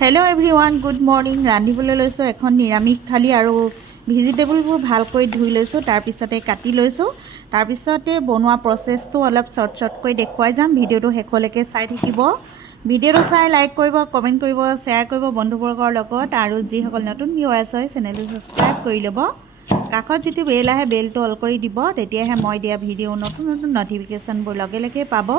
Hello' everyone, good morning. ৰান্ধিবলৈ লৈছোঁ এখন নিৰামিষ থালি আৰু ভেজিটেবলবোৰ ভালকৈ ধুই লৈছোঁ, তাৰপিছতে কাটি লৈছোঁ। তাৰপিছতে বনোৱা প্ৰচেছটো অলপ শ্বৰ্টকৈ দেখুৱাই যাম। ভিডিঅ'টো শেষলৈকে চাই থাকিব। ভিডিঅ'টো চাই লাইক কৰিব, কমেণ্ট কৰিব, শ্বেয়াৰ কৰিব বন্ধুবৰ্গৰ লগত, আৰু যিসকল নতুন ভিউৱাৰ্ছ হয় চেনেলটো ছাবস্ক্ৰাইব কৰি ল'ব। কাষত যিটো বেল আহে বেলটো অল কৰি দিব, তেতিয়াহে মই দিয়া ভিডিঅ' নতুন নটিফিকেশ্যনবোৰ লগে লগে পাব।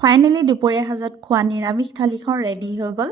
ফাইনেলি দুপৰীয়া সাজত খোৱা নিৰামিষ থালিখন ৰেডি হৈ গ'ল।